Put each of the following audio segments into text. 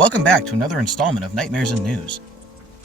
Welcome back to another installment of Nightmares and News.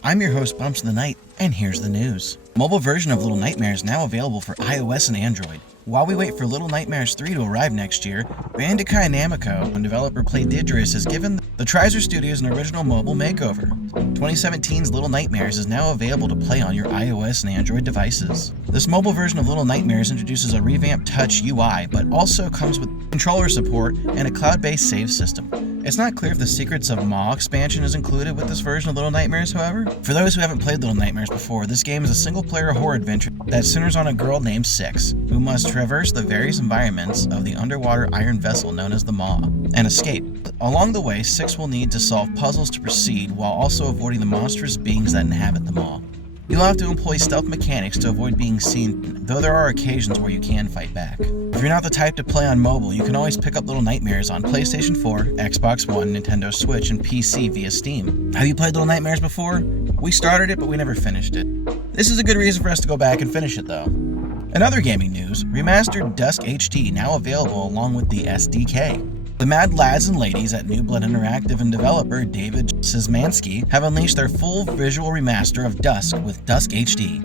I'm your host, Bumps in the Night, and here's the news. Mobile version of Little Nightmares now available for iOS and Android. While we wait for Little Nightmares 3 to arrive next year, Bandai Namco and developer Playdigious has given the Trizer Studios an original mobile makeover. 2017's Little Nightmares is now available to play on your iOS and Android devices. This mobile version of Little Nightmares introduces a revamped touch UI, but also comes with controller support and a cloud-based save system. It's not clear if the Secrets of Maw expansion is included with this version of Little Nightmares, however. For those who haven't played Little Nightmares before, this game is a single-player horror adventure that centers on a girl named Six, who must traverse the various environments of the underwater iron vessel known as the Maw, and escape. Along the way, Six will need to solve puzzles to proceed while also avoiding the monstrous beings that inhabit the Maw. You'll have to employ stealth mechanics to avoid being seen, though there are occasions where you can fight back. If you're not the type to play on mobile, you can always pick up Little Nightmares on PlayStation 4, Xbox One, Nintendo Switch, and PC via Steam. Have you played Little Nightmares before? We started it, but we never finished it. This is a good reason for us to go back and finish it, though. In other gaming news, remastered Dusk HD now available along with the SDK. The mad lads and ladies at New Blood Interactive and developer David Szymanski have unleashed their full visual remaster of Dusk with Dusk HD,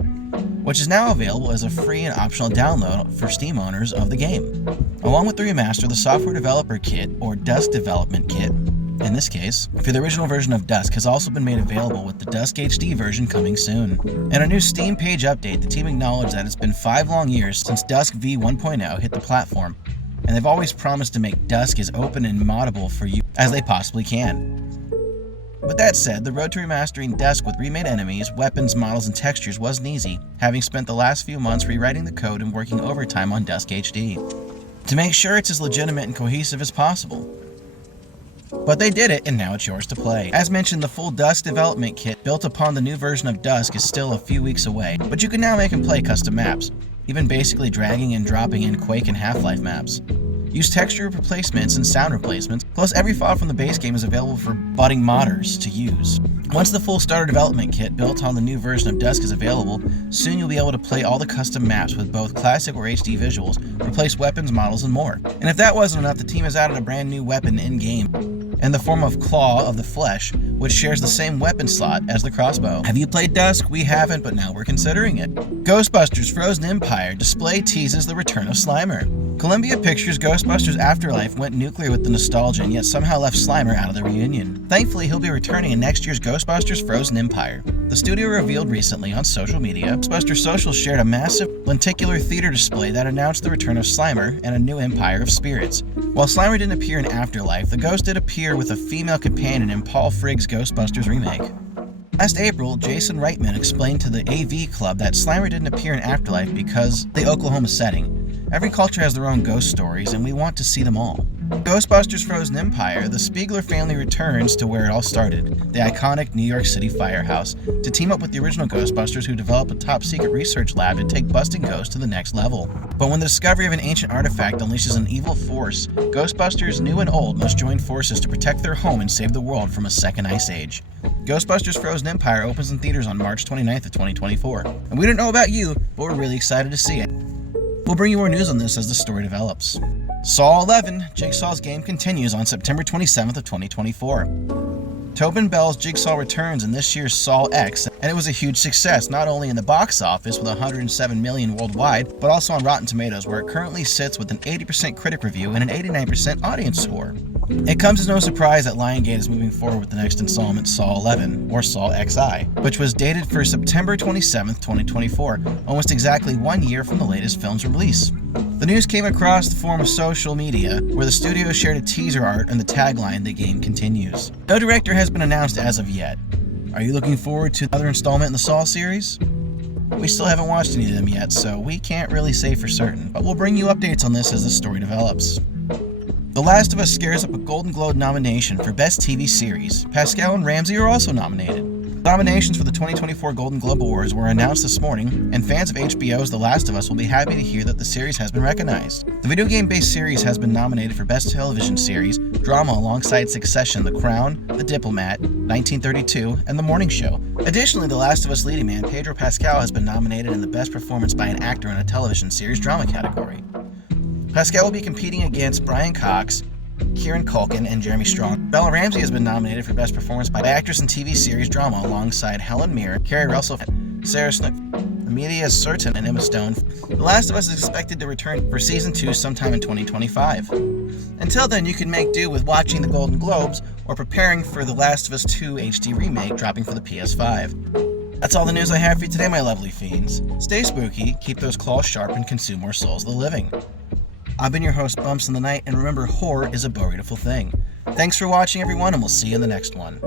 which is now available as a free and optional download for Steam owners of the game. Along with the remaster, the Software Developer Kit, or Dusk Development Kit, in this case, for the original version of Dusk has also been made available with the Dusk HD version coming soon. In a new Steam page update, the team acknowledged that it's been 5 long years since Dusk V 1.0 hit the platform, and they've always promised to make Dusk as open and moddable for you as they possibly can. With that said, the road to remastering Dusk with remade enemies, weapons, models, and textures wasn't easy, having spent the last few months rewriting the code and working overtime on Dusk HD, to make sure it's as legitimate and cohesive as possible. But they did it, and now it's yours to play. As mentioned, the full Dusk development kit built upon the new version of Dusk is still a few weeks away, but you can now make and play custom maps, even basically dragging and dropping in Quake and Half-Life maps. Use texture replacements and sound replacements, plus every file from the base game is available for budding modders to use. Once the full starter development kit built on the new version of Dusk is available, soon you'll be able to play all the custom maps with both classic or HD visuals, replace weapons, models, and more. And if that wasn't enough, the team has added a brand new weapon in-game, in the form of Claw of the Flesh, which shares the same weapon slot as the crossbow. Have you played Dusk? We haven't, but now we're considering it. Ghostbusters Frozen Empire display teases the return of Slimer. Columbia Pictures' Ghostbusters Afterlife went nuclear with the nostalgia and yet somehow left Slimer out of the reunion. Thankfully, he'll be returning in next year's Ghostbusters Frozen Empire. The studio revealed recently on social media, Ghostbusters Social shared a massive lenticular theater display that announced the return of Slimer and a new Empire of Spirits. While Slimer didn't appear in Afterlife, the ghost did appear with a female companion in Paul Frigg's Ghostbusters remake. Last April, Jason Reitman explained to the AV Club that Slimer didn't appear in Afterlife because the Oklahoma setting. Every culture has their own ghost stories, and we want to see them all. Ghostbusters Frozen Empire, the Spiegler family returns to where it all started, the iconic New York City firehouse, to team up with the original Ghostbusters who developed a top-secret research lab to take busting ghosts to the next level. But when the discovery of an ancient artifact unleashes an evil force, Ghostbusters new and old must join forces to protect their home and save the world from a second ice age. Ghostbusters Frozen Empire opens in theaters on March 29th of 2024. And we don't know about you, but we're really excited to see it. We'll bring you more news on this as the story develops. Saw 11, Jigsaw's game continues on September 27th of 2024. Tobin Bell's Jigsaw returns in this year's Saw X, and it was a huge success, not only in the box office with 107 million worldwide, but also on Rotten Tomatoes, where it currently sits with an 80% critic review and an 89% audience score. It comes as no surprise that Lionsgate is moving forward with the next installment, Saw 11, or Saw XI, which was dated for September 27th, 2024, almost exactly 1 year from the latest film's release. The news came across the form of social media, where the studio shared a teaser art and the tagline, "The game continues." No director has been announced as of yet. Are you looking forward to another installment in the Saw series? We still haven't watched any of them yet, so we can't really say for certain, but we'll bring you updates on this as the story develops. The Last of Us scares up a Golden Globe nomination for Best TV Series. Pascal and Ramsey are also nominated. Nominations for the 2024 Golden Globe Awards were announced this morning, and fans of HBO's The Last of Us will be happy to hear that the series has been recognized. The video game-based series has been nominated for Best Television Series, Drama alongside Succession, The Crown, The Diplomat, 1932, and The Morning Show. Additionally, The Last of Us leading man Pedro Pascal has been nominated in the Best Performance by an Actor in a Television Series Drama category. Pascal will be competing against Brian Cox, Kieran Culkin, and Jeremy Strong. Bella Ramsey has been nominated for Best Performance by Actress in TV Series Drama alongside Helen Mirren, Kerry Russell, Sarah Snook, Amelia Certain, and Emma Stone. The Last of Us is expected to return for Season 2 sometime in 2025. Until then, you can make do with watching the Golden Globes or preparing for The Last of Us 2 HD remake dropping for the PS5. That's all the news I have for you today, my lovely fiends. Stay spooky, keep those claws sharp, and consume more souls of the living. I've been your host, Bumps in the Night, and remember, horror is a beautiful thing. Thanks for watching, everyone, and we'll see you in the next one.